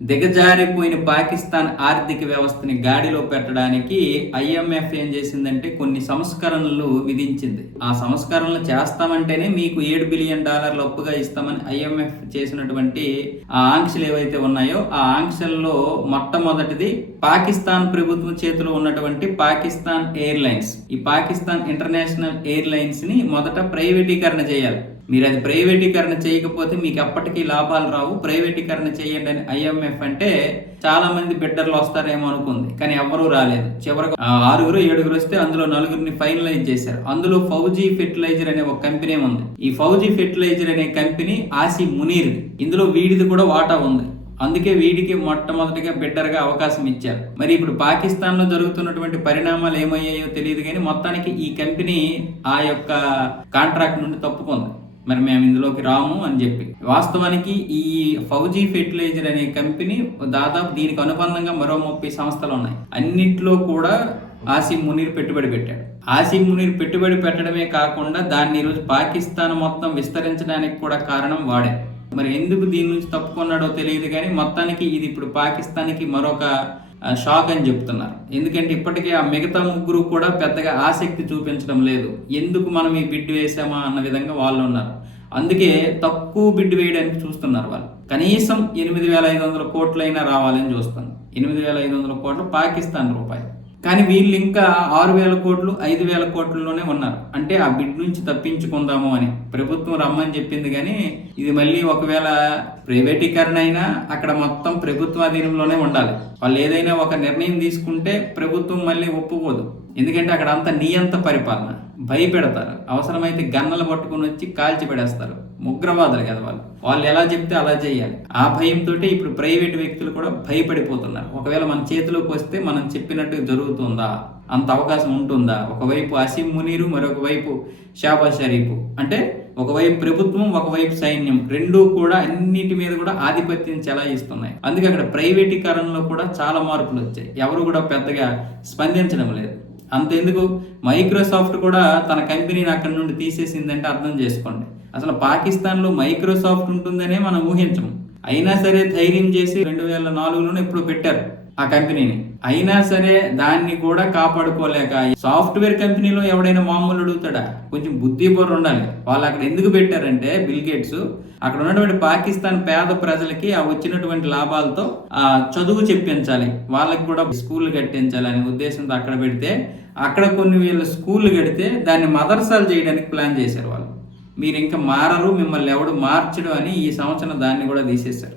దిగజారిపోయిన పాకిస్తాన్ ఆర్థిక వ్యవస్థని గాడిలో పెట్టడానికి ఐఎంఎఫ్ ఏం చేసిందంటే కొన్ని సంస్కరణలు విధించింది. ఆ సంస్కరణలు చేస్తామంటేనే మీకు $7 బిలియన్ అప్పుగా ఇస్తామని ఐఎంఎఫ్ చేసినటువంటి ఆ ఆంక్షలు ఏవైతే ఉన్నాయో ఆ ఆంక్షల్లో మొట్టమొదటిది పాకిస్తాన్ ప్రభుత్వం చేతిలో ఉన్నటువంటి పాకిస్తాన్ ఎయిర్లైన్స్, ఈ పాకిస్తాన్ ఇంటర్నేషనల్ ఎయిర్లైన్స్ ని మొదట ప్రైవేటీకరణ చేయాలి. మీరు అది ప్రైవేటీకరణ చేయకపోతే మీకు ఎప్పటికీ లాభాలు రావు, ప్రైవేటీకరణ చేయండి అని ఐఎంఎఫ్ అంటే చాలా మంది బిడ్డర్లు వస్తారేమో అనుకుంది, కానీ ఎవరూ రాలేదు. చివరికి 6-7 వస్తే అందులో 4 ఫైనలైజ్ చేశారు. అందులో ఫౌజీ ఫెర్టిలైజర్ అనే ఒక కంపెనీ ఉంది. ఈ ఫౌజీ ఫెర్టిలైజర్ అనే కంపెనీ ఆసిమ్ మునీర్, ఇందులో వీడిది కూడా వాటా ఉంది. అందుకే వీడికి మొట్టమొదటిగా బిడ్డర్గా అవకాశం ఇచ్చారు. మరి ఇప్పుడు పాకిస్తాన్ లో జరుగుతున్నటువంటి పరిణామాలు ఏమయ్యాయో తెలియదు, కానీ మొత్తానికి ఈ కంపెనీ ఆ యొక్క కాంట్రాక్ట్ నుండి తప్పుకుంది. మరి మేము ఇందులోకి రాము అని చెప్పి, వాస్తవానికి ఈ ఫౌజీ ఫెర్టిలైజర్ అనే కంపెనీ దాదాపు దీనికి అనుబంధంగా మరో 30 సంస్థలు ఉన్నాయి. అన్నిట్లో కూడా ఆసిమ్ మునీర్ పెట్టుబడి పెట్టాడు. ఆసిమ్ మునీర్ పెట్టుబడి పెట్టడమే కాకుండా దాన్ని ఈరోజు పాకిస్తాన్ మొత్తం విస్తరించడానికి కూడా కారణం వాడే. మరి ఎందుకు దీని నుంచి తప్పుకున్నాడో తెలియదు, కానీ మొత్తానికి ఇది ఇప్పుడు పాకిస్తాన్కి మరొక షాక్ అని చెప్తున్నారు. ఎందుకంటే ఇప్పటికే ఆ మిగతా ముగ్గురు కూడా పెద్దగా ఆసక్తి చూపించడం లేదు. ఎందుకు మనం ఈ బిడ్ వేసామా అన్న విధంగా వాళ్ళు ఉన్నారు. అందుకే తక్కువ బిడ్ వేయడానికి చూస్తున్నారు వాళ్ళు. కనీసం 8,500 కోట్లైనా రావాలని చూస్తున్నారు. 8,500 కోట్లు పాకిస్తాన్ రూపాయలు. కానీ వీళ్ళు ఇంకా 6,000 కోట్లు 5,000 కోట్లలోనే ఉన్నారు. అంటే ఆ బిడ్ నుంచి తప్పించుకుందాము అని ప్రభుత్వం రమ్మని చెప్పింది, కానీ ఇది మళ్ళీ ఒకవేళ ప్రైవేటీకరణ అయినా అక్కడ మొత్తం ప్రభుత్వ అధీనంలోనే ఉండాలి. వాళ్ళు ఏదైనా ఒక నిర్ణయం తీసుకుంటే ప్రభుత్వం మళ్ళీ ఒప్పుకోదు. ఎందుకంటే అక్కడ అంత నియంత పరిపాలన, భయపెడతారు. అవసరమైతే గన్నలు పట్టుకుని వచ్చి కాల్చి పెడేస్తారు. ఉగ్రవాదులు కదా వాళ్ళు ఎలా చెప్తే అలా చేయాలి. ఆ భయంతో ఇప్పుడు ప్రైవేట్ వ్యక్తులు కూడా భయపడిపోతున్నారు. ఒకవేళ మన చేతిలోకి వస్తే మనం చెప్పినట్టు జరుగుతుందా, అంత అవకాశం ఉంటుందా? ఒకవైపు ఆసిమ్ మునీరు, మరొక వైపు షాబాజ్ షరీఫ్. అంటే ఒకవైపు ప్రభుత్వం, ఒకవైపు సైన్యం, రెండూ కూడా అన్నిటి మీద కూడా ఆధిపత్యం చెలాయిస్తున్నాయి. అందుకే అక్కడ ప్రైవేటీకరణలో కూడా చాలా మార్పులు వచ్చాయి. ఎవరు కూడా పెద్దగా స్పందించడం లేదు. అంతెందుకు, మైక్రోసాఫ్ట్ కూడా తన కంపెనీని అక్కడి నుండి తీసేసిందంటే అర్థం చేసుకోండి. అసలు పాకిస్తాన్లో మైక్రోసాఫ్ట్ ఉంటుందనే మనం ఊహించము. అయినా సరే ధైర్యం చేసి 2004లోనే ఎప్పుడు పెట్టారు ఆ కంపెనీని. అయినా సరే దాన్ని కూడా కాపాడుకోలేక, సాఫ్ట్వేర్ కంపెనీలో ఎవడైనా మామూలు అడుగుతాడా? కొంచెం బుద్ధి బుర్ర ఉండాలి. వాళ్ళు అక్కడ ఎందుకు పెట్టారంటే బిల్ గేట్స్ అక్కడ ఉన్నటువంటి పాకిస్తాన్ పేద ప్రజలకి ఆ వచ్చినటువంటి లాభాలతో చదువు చెప్పించాలి, వాళ్ళకి కూడా స్కూల్ కట్టించాలి అనే ఉద్దేశంతో అక్కడ పెడితే, అక్కడ కొన్ని వీళ్ళ స్కూల్ కడితే దాన్ని మదర్సాలు చేయడానికి ప్లాన్ చేశారు వాళ్ళు. మీరు ఇంకా మారరు, మిమ్మల్ని ఎవడు మార్చడు అని ఈ సంవత్సరం దాన్ని కూడా తీసేశారు.